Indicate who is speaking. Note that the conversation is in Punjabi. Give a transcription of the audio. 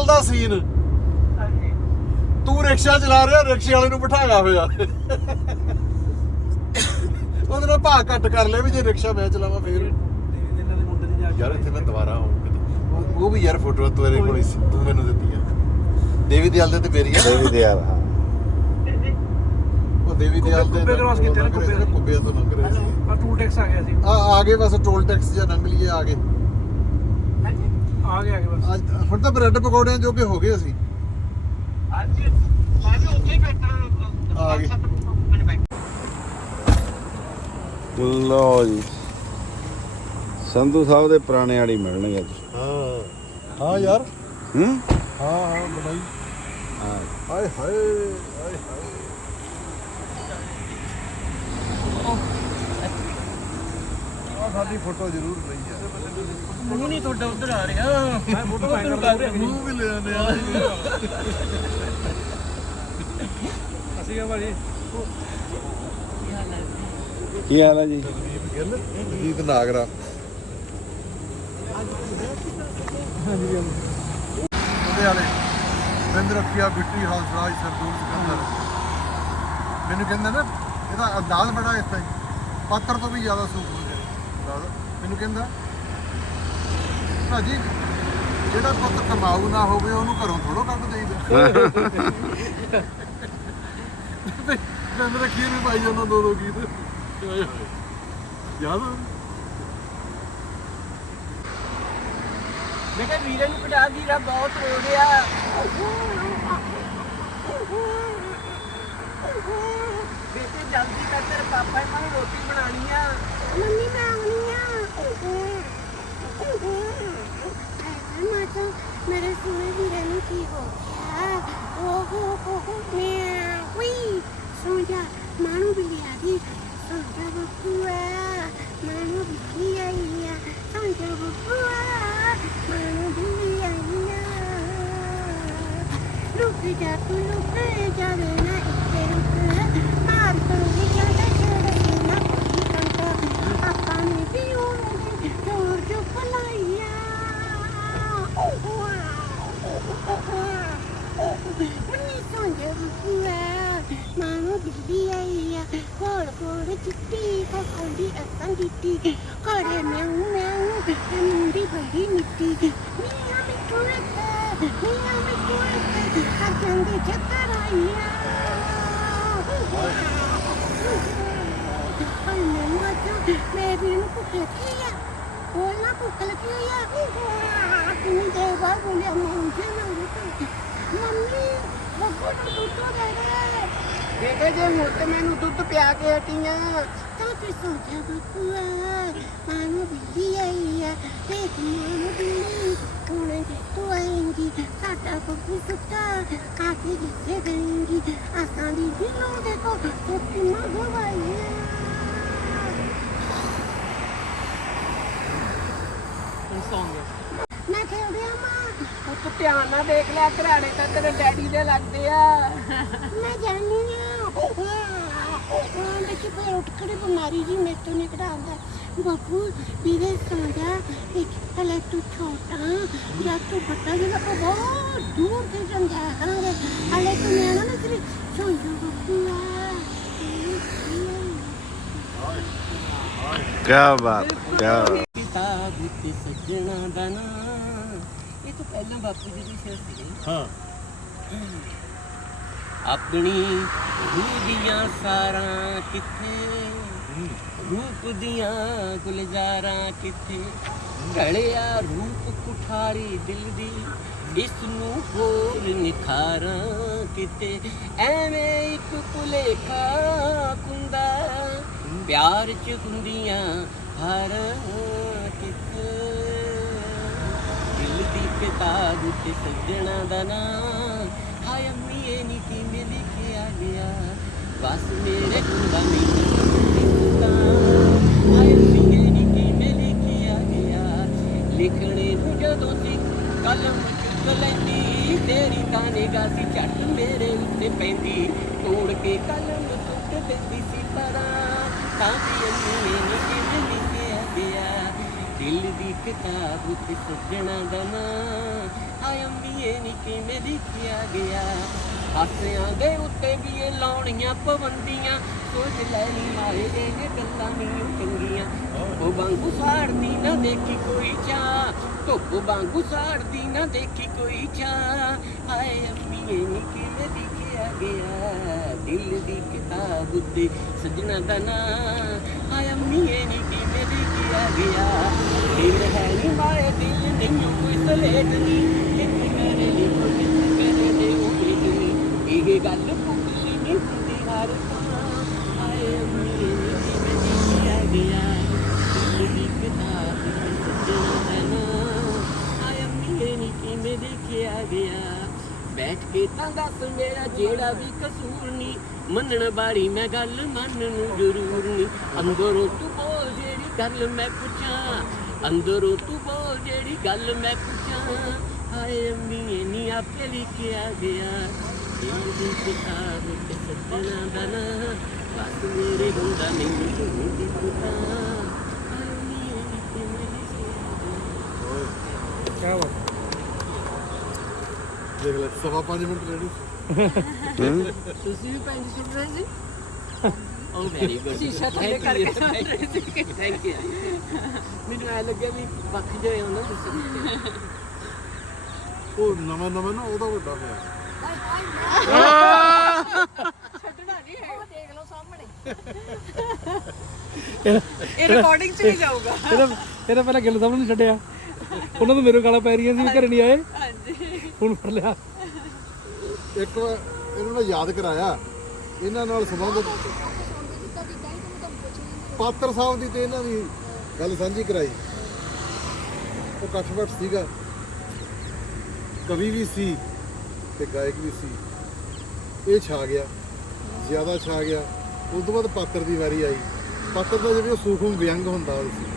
Speaker 1: ਕੱਲ ਦਾ ਸੀਨ। ਹਾਂਜੀ ਤੂੰ ਰਿਕਸ਼ਾ ਚਲਾ ਰਿਹਾ ਰਿਕਸ਼ੇ ਵਾਲੇ ਨੂੰ ਬਿਠਾਇਆ ਹੋਇਆ। ਉਹਦੇ ਨਾਲ ਭਾਅ ਘੱਟ ਕਰ ਲਿਆ ਵੀ ਜੇ ਰਿਕਸ਼ਾ ਮੈਂ ਚਲਾਵਾਂ ਫੇਰ।
Speaker 2: ਯਾਰ ਇੱਥੇ ਮੈਂ
Speaker 1: ਦੁਬਾਰਾ ਆਉਂ ਉਹ ਵੀ ਯਾਰ ਫੋਟੋ ਤੇਰੇ ਕੋਲ ਸੀ ਤੂੰ ਮੈਨੂੰ ਦਿੱਤੀ ਆ ਦੇਵੀ ਦਿਆਲ ਦੇ ਤੇ ਮੇਰੀ ਆ। ਦੇਵੀ
Speaker 3: ਦੇ ਯਾਰ ਹਾਂ।
Speaker 1: ਉਹ ਦੇਵੀ ਦਿਆਲ ਦੇ ਕੁੱਬੇ cross ਕੀਤੇ ਨੇ, ਕੁੱਬੇ। ਕੁੱਬੇ ਤੋਂ ਲੰਘ ਰਹੇ ਸੀ
Speaker 2: ਆ ਟੂਲ ਟੈਕਸ ਆ ਗਿਆ ਸੀ।
Speaker 1: ਆ ਆ ਗਏ ਬਸ ਟੋਲ ਟੈਕਸ ਜਾਂ ਲੰਘ ਲਈਏ ਆ ਗਏ।
Speaker 2: ਆ ਗਿਆ ਆ ਗਿਆ
Speaker 1: ਬਸ ਅੱਜ ਹੁਣ ਤਾਂ ਬ੍ਰੈਡ ਪਕੌੜਿਆਂ ਜੋਗੇ ਹੋ ਗਏ ਅਸੀਂ। ਅੱਜ
Speaker 4: ਸਾਰੇ ਉੱਥੇ ਹੀ ਬੈਠਾ
Speaker 1: ਆ ਗਏ।
Speaker 3: ਲਓ ਜੀ। ਸੰਧੂ ਸਾਹਿਬ ਦੇ ਪੁਰਾਣੇ ਆੜੀ ਮਿਲਣਗੇ ਅੱਜ।
Speaker 1: ਹਾਂ। ਹਾਂ ਯਾਰ।
Speaker 3: ਹੂੰ?
Speaker 1: ਹਾਂ ਹਾਂ ਬਣਾਈ।
Speaker 3: ਹਾਂ।
Speaker 1: ਹਾਏ ਹਾਏ ਹਾਏ ਹਾਏ। ਸਾਡੀ ਫੋਟੋ ਜ਼ਰੂਰ ਪਈ ਆ।
Speaker 2: ਮੂੰਹ
Speaker 4: ਨਹੀਂ ਤੁਹਾਡਾ ਉਧਰ ਆ ਰਿਹਾ।
Speaker 1: ਮੈਂ ਫੋਟੋ ਮੈਂ ਕਰਦਾ ਮੂੰਹ ਵੀ ਲੈ ਆਨੇ ਆ।
Speaker 5: ਅਸੀਂ ਕਿਹਾ ਭਾਜੀ
Speaker 3: ਕੀ ਹਾਲ ਹੈ ਜੀ?
Speaker 1: ਜਗਦੀਪ ਗਿੱਲ ਨਾਗਰਾ।
Speaker 5: ਉਹਦੇ
Speaker 1: ਵਾਲੇ ਬਿੰਦ ਰੱਖਿਆ ਬਿੱਟੀ ਹਾਊਸ ਰਾਜ ਸਰਦੂਲ ਸਿਕੰਦਰ। ਮੈਨੂੰ ਕਹਿੰਦਾ ਨਾ ਇਹਦਾ ਅੰਦਾਜ਼ ਬੜਾ ਇਸ ਤੇ ਪਾਤਰ ਤੋਂ ਵੀ ਜ਼ਿਆਦਾ ਸੂਖ ਹੋ ਮੈਨੂੰ ਕਹਿੰਦਾ, ਭਾਜੀ, ਜਿਹੜਾ ਪੁੱਤ ਕਮਾਊ ਨਾ ਹੋਵੇ, ਉਹਨੂੰ ਘਰੋਂ ਥੋੜੋ ਕੱਢ ਦੇਈਦਾ। ਬਿੰਦ ਰੱਖੀ ਵੀ ਪਾਈ ਉਹਨਾਂ ਦੋ ਦੋ ਗੀਤ। ਯਾਦ
Speaker 4: ਮੈਂ ਕਿਹਾ ਵੀਰੇ ਨੂੰ ਕਢਾ ਵੀਰਾ ਬਹੁਤ ਰੋ ਰਿਹਾ ਬੇਟੇ, ਜਲਦੀ ਕਰ, ਤੇਰੇ ਪਾਪਾ ਇਹਨਾਂ ਨੂੰ ਰੋਟੀ ਬਣਾਣੀ ਆ।
Speaker 6: มันไม่มาไม่ยากมาจะมาได้ซื้อที่ร้านที่ของโอ้โหโอ้โหเนี่ยวิสุดยอดมาลูกเป็นเดียที่สุดยอดเพื่อมาลูกเป็นเดียเนี่ยสุดยอดเพื่อมาลูกเป็นเดียเนี่ยลูกจะคุณลูกจะเป็นไง ਕੰਟਾ ਆਪਾਂ ਨੇ ਵੀ ਜੋ ਪਲਾਈਆ ਮੰਨੀ ਸੋਂਜੇ ਬੁਆ ਮਾਨੋ ਬਿੱਲੀ ਆਈ ਆ ਕੋਲ ਚਿੱਟੀ ਕੋਲੀ ਅਸਾਂ ਦਿੱਤੀ ਕੋੜੇ ਮਿਆਉ ਮਿਆਉ ਮੁੰਡੀ ਬੜੀ ਮਿੱਟੀ ਮੀਆਂ ਮਿੱਠੂ ਰੱਖੇ ਮੀਆਂ ਮਿੱਠੂ ਰੱਖੇ ਅੱਜਾਂ ਦੇ ਚੱਕਰ ਆਈਆ ਮੈਂ ਮੈਂ ਵੀ ਨੂੰ ਭੁੱਖ ਲੱਗੀ ਆ ਬੋਲਣਾ ਭੁੱਖ ਲੱਗੀ ਆ ਤੂੰ ਦੇ ਬਾਹਰ ਬੋਲਿਆ ਮੰਮੀ ਮੰਮੀ ਬੱਬੂ ਨੂੰ ਦੁੱਧ ਦੇ ਦੇ
Speaker 4: ਬੇਟੇ, ਜੇ ਹੁਣ ਤੇ ਮੈਨੂੰ ਦੁੱਧ ਪਿਆ ਕੇ ਹਟੀਆਂ।
Speaker 6: ਤਾਂ ਫਿਰ ਸੋਚਿਆ ਬੱਬੂਆ ਮਾਨੂੰ ਬਿੱਲੀ ਆਈ ਆ ਦੇਖ ਮਾਨੂੰ ਬਿੱਲੀ ਹੁਣ ਜੇ ਤੂੰ ਆਏਂਗੀ ਸਾਡਾ ਬੱਬੂ ਸੁੱਤਾ ਖਾ ਕੇ ਜਿੱਥੇ ਗਏਂਗੀ ਆਸਾਂ ਦੀ ਦਿਲੋਂ ਦੇਖੋ ਸੋਚੀ ਮੰਗਵਾਈਆ
Speaker 4: ਮੈਂ
Speaker 6: ਖੇਡਿਆ ਮਾਂ।
Speaker 4: ਪੁੱਤ ਧਿਆਨ ਨਾਲ ਦੇਖ ਲਿਆ ਘਰਾੜੇ ਤਾਂ ਤੇਰੇ ਡੈਡੀ ਦੇ ਲੱਗਦੇ ਆ।
Speaker 6: ਮੈਂ ਜਾਣੀ ਆ। ਦੇਖੀ ਫਿਰ ਉੱਠ ਖੜੀ ਬਿਮਾਰੀ ਜੀ ਮੇਰੇ ਤੋਂ ਨਿਕਲ ਆਉਂਦਾ ਬਾਪੂ ਵੀਰੇ ਸਾਡਾ ਇੱਕ ਹਲੇ ਤੂੰ ਛੋਟਾ ਜਾਂ ਤੂੰ ਵੱਡਾ ਜਿਹੜਾ ਉਹ ਬਹੁਤ ਦੂਰ ਤੇ ਜਾਂਦਾ ਹੈ। ਹਲੇ ਤੂੰ ਨਿਆਣਾ ਨਾ ਤੇਰੀ ਸੋਚੋ ਬਾਪੂ ਆ।
Speaker 3: ਕੀ ਬਾਤ ਕੀ
Speaker 4: ਸੱਜਣਾ ਦਾ ਨਾਂ। ਇਹ ਤਾਂ ਪਹਿਲਾਂ ਬਾਪੂ ਜੀ ਦੀ ਸ਼ੇਰ ਸੀ
Speaker 1: ਹਾਂ।
Speaker 4: ਆਪਣੀ ਰੂਹ ਦੀਆਂ ਸਾਰਾਂ ਕਿੱਥੇ? ਰੂਪ ਦੀਆਂ ਗੁਲਜ਼ਾਰਾਂ ਕਿੱਥੇ? ਘੜਿਆ ਰੂਪ ਕੁਠਾਰੀ ਦਿਲ ਦੀ ਇਸ ਨੂੰ ਹੋਰ ਨਿਖਾਰਾਂ ਕਿਤੇ ਐਵੇਂ ਇੱਕ ਭੁਲੇਖਾ ਕੁੰਦਾ ਪਿਆਰ ਚ ਹੁੰਦੀਆਂ ਹਾਰਾਂ ਕਿਤੇ ਦਿਲ ਦੀ ਕਿਤਾਬ ਤੇ ਸੱਜਣਾ ਦਾ ਨਾਂ ਹਾਏ ਅੰਮੀ, ਇਹ ਨੀ ਕੀ ਮਿਲ ਕੇ ਆ ਗਿਆ। ਬਸ ਮੇਰੇ ਹੁੰਦਾ ਨਹੀਂ ਤਾਂ ਹਾਏ ਅੰਮੀ, ਇਹ ਨੀ ਕੀ ਮਿਲ ਕੇ ਆ ਗਿਆ। ਲਿਖਣੇ ਨੂੰ ਜਦੋਂ ਸੀ ਕਲਮ ਚੁੱਕ ਲੈਂਦੀ, ਤੇਰੀ ਤਾਂ ਨਿਗਾਹ ਸੀ ਝੱਟ ਮੇਰੇ ਉੱਤੇ ਪੈਂਦੀ। ਤੋੜ ਕੇ ਕਲਮ ਸੁੱਟ ਦਿੰਦੀ ਸੀ ਪਰਾਂ, ਤਾਂ ਵੀ ਅੰਮੀ, ਇਹ ਨੀ ਕੀ ਮਿਲ ਦਿਲ ਦੀ ਕਿਤਾਬ ਤੇ ਸੱਜਣਾ ਦਾ ਨਾਂ। ਆਇ ਅੰਮੀ ਨੀ ਕਿਵੇਂ ਲਿਖਿਆ ਗਿਆ। ਹਾਸਿਆਂ ਦੇ ਉੱਤੇ ਵੀ ਇਹ ਲਾਉਣੀਆਂ ਪਵੰਦੀਆਂ ਸੋਚ ਲੈ ਨੀ ਮਾਰੇ ਇਹ ਗੱਲਾਂ ਨਹੀਂ ਚੰਗੀਆਂ। ਉਹ ਵਾਂਗੂ ਸਾੜਦੀ ਨਾ ਦੇਖੀ ਕੋਈ ਚਾ ਧੁੱਪ ਵਾਂਗੂ ਸਾੜਦੀ ਨਾ ਦੇਖੀ ਕੋਈ ਚਾ ਆਏ ਅੰਮੀਏ ਨੀ ਕਿਵੇਂ ਲਿਖਿਆ ਗਿਆ। ਦਿਲ ਦੀ ਕਿਤਾਬ ਉੱਤੇ ਸਜਣਾ ਦਾ ਨਾਂ। ਆਏ ਅੰਮੀਏ ਨੀ ਕਿਵੇਂ ਲਿਖਿਆ ਗਿਆ ਦਿਲ ਹੈ ਨੀ ਮਾਰੇ ਦਿਲ ਨਹੀਂ ਕੋਈ ਸਲੇਟ ਨਹੀਂ ਕਿੱਥੇ ਕਰੇ ਨੀ ਕੋਈ ਕਿੱਥੇ ਦੇ ਉਮੀਦ ਨਹੀਂ ਇਹ ਗੱਲ ਪੁੱਛੀ ਨਹੀਂ ਹੁੰਦੀ ਹਰ ਤਾਂ ਆਏ ਅੰਮੀਏ ਕਿਵੇਂ ਲਿਖਿਆ ਗਿਆ ਦਿਲ ਦੀ ਕਿਤਾਬ ਉੱਤੇ ਸਜਣਾ ਦਾ ਆਏ ਅੰਮੀਏ ਨੀ ਕਿਵੇਂ ਲਿਖਿਆ ਗਿਆ ਬੈਠ ਕੇ ਤਾਂ ਦੱਸ ਮੇਰਾ ਜਿਹੜਾ ਵੀ ਕਸੂਰ ਨਹੀਂ ਮੰਨਣ ਬਾਰੀ ਮੈਂ ਗੱਲ ਮੰਨ ਨੂੰ ਜ਼ਰੂਰ ਨਹੀਂ ਅੰਦਰੋਂ ਤੂੰ ਗੱਲ ਮੈਂ ਪੁੱਛਾਂ? ਅੰਦਰੋਂ ਤੂੰ ਬੋਲ ਜਿਹੜੀ ਗੱਲ ਮੈਂ ਪੁੱਛਾਂ? ਹਾਏ ਅੰਮੀ ਨੀ ਆਪੇ ਲਿਖਿਆ ਗਿਆ। ਦਿਲ ਦੀ ਕਿਤਾਬ ਤੇ ਸੱਜਣਾ ਦਾ ਨਾਂ। ਬਸ ਮੇਰੇ ਹੁੰਦਾ ਮੈਨੂੰ ਤੂੰ ਦੀ ਪੁੱਤਾਂ ਹਾਏ ਅੰਮੀ ਨੀ ਕਿਵੇਂ ਲਿਖਿਆ ਗਿਆ।
Speaker 5: ਕੀ ਬਾਤ
Speaker 1: ਦੇਖ ਲੈ ਸਵਾ 5 ਮਿੰਟ ਰੈਡੀ?
Speaker 4: ਤੁਸੀਂ ਵੀ ਪੈਂਜ ਸੁਣ ਰਹੇ ਸੀ? ਓ ਵੈਰੀ ਗੁੱਡ ਸ਼ੀਸ਼ਾ ਥੱਲੇ ਕਰਕੇ ਥੈਂਕ ਯੂ ਮੈਨੂੰ ਐ ਲੱਗਿਆ ਵੀ ਬਾਕੀ ਜੇ ਹੁੰਦਾ ਤੁਸੀਂ
Speaker 1: ਉਹ ਨਵਾਂ ਨਵਾਂ ਨਾ ਉਹਦਾ ਵੱਡਾ ਹੋਇਆ ਛੱਡਣਾ ਨਹੀਂ
Speaker 7: ਹੈ ਉਹ ਦੇਖ ਲਓ ਸਾਹਮਣੇ
Speaker 5: ਇਹ ਰਿਕਾਰਡਿੰਗ
Speaker 2: ਚ ਵੀ
Speaker 4: ਜਾਊਗਾ
Speaker 5: ਇਹਦਾ ਇਹਦਾ ਪਹਿਲਾਂ ਗਿੱਲ ਸਾਹਿਬ ਨੂੰ ਛੱਡਿਆ
Speaker 2: ਉਹਨਾਂ ਨੂੰ
Speaker 5: ਮੇਰੇ ਗਾਲਾਂ ਪੈ ਰਹੀਆਂ ਸੀ ਵੀ ਘਰੇ ਨਹੀਂ ਆਏ ਹਾਂਜੀ ਹੁਣ ਫੜ ਲਿਆ
Speaker 1: ਇੱਕ ਵਾਰ ਇਹਨਾਂ ਨੂੰ ਯਾਦ ਕਰਾਇਆ। ਇਹਨਾਂ ਨਾਲ ਸੰਬੰਧਿਤ ਪਾਤਰ ਸਾਹਿਬ ਦੀ ਤੇ ਇਹਨਾਂ ਦੀ ਗੱਲ ਸਾਂਝੀ ਕਰਾਈ। ਉਹ ਕਠਵਟ ਸੀਗਾ। ਕਵੀ ਵੀ ਸੀ ਤੇ ਗਾਇਕ ਵੀ ਸੀ। ਇਹ ਛਾ ਗਿਆ, ਜ਼ਿਆਦਾ ਛਾ ਗਿਆ। ਉਸ ਤੋਂ ਬਾਅਦ ਪਾਤਰ ਦੀ ਵਾਰੀ ਆਈ। ਪਾਤਰ ਦਾ ਜਿਵੇਂ ਉਹ ਸੂਖਮ ਵਿਅੰਗ ਹੁੰਦਾ ਉਹ ਸੀ।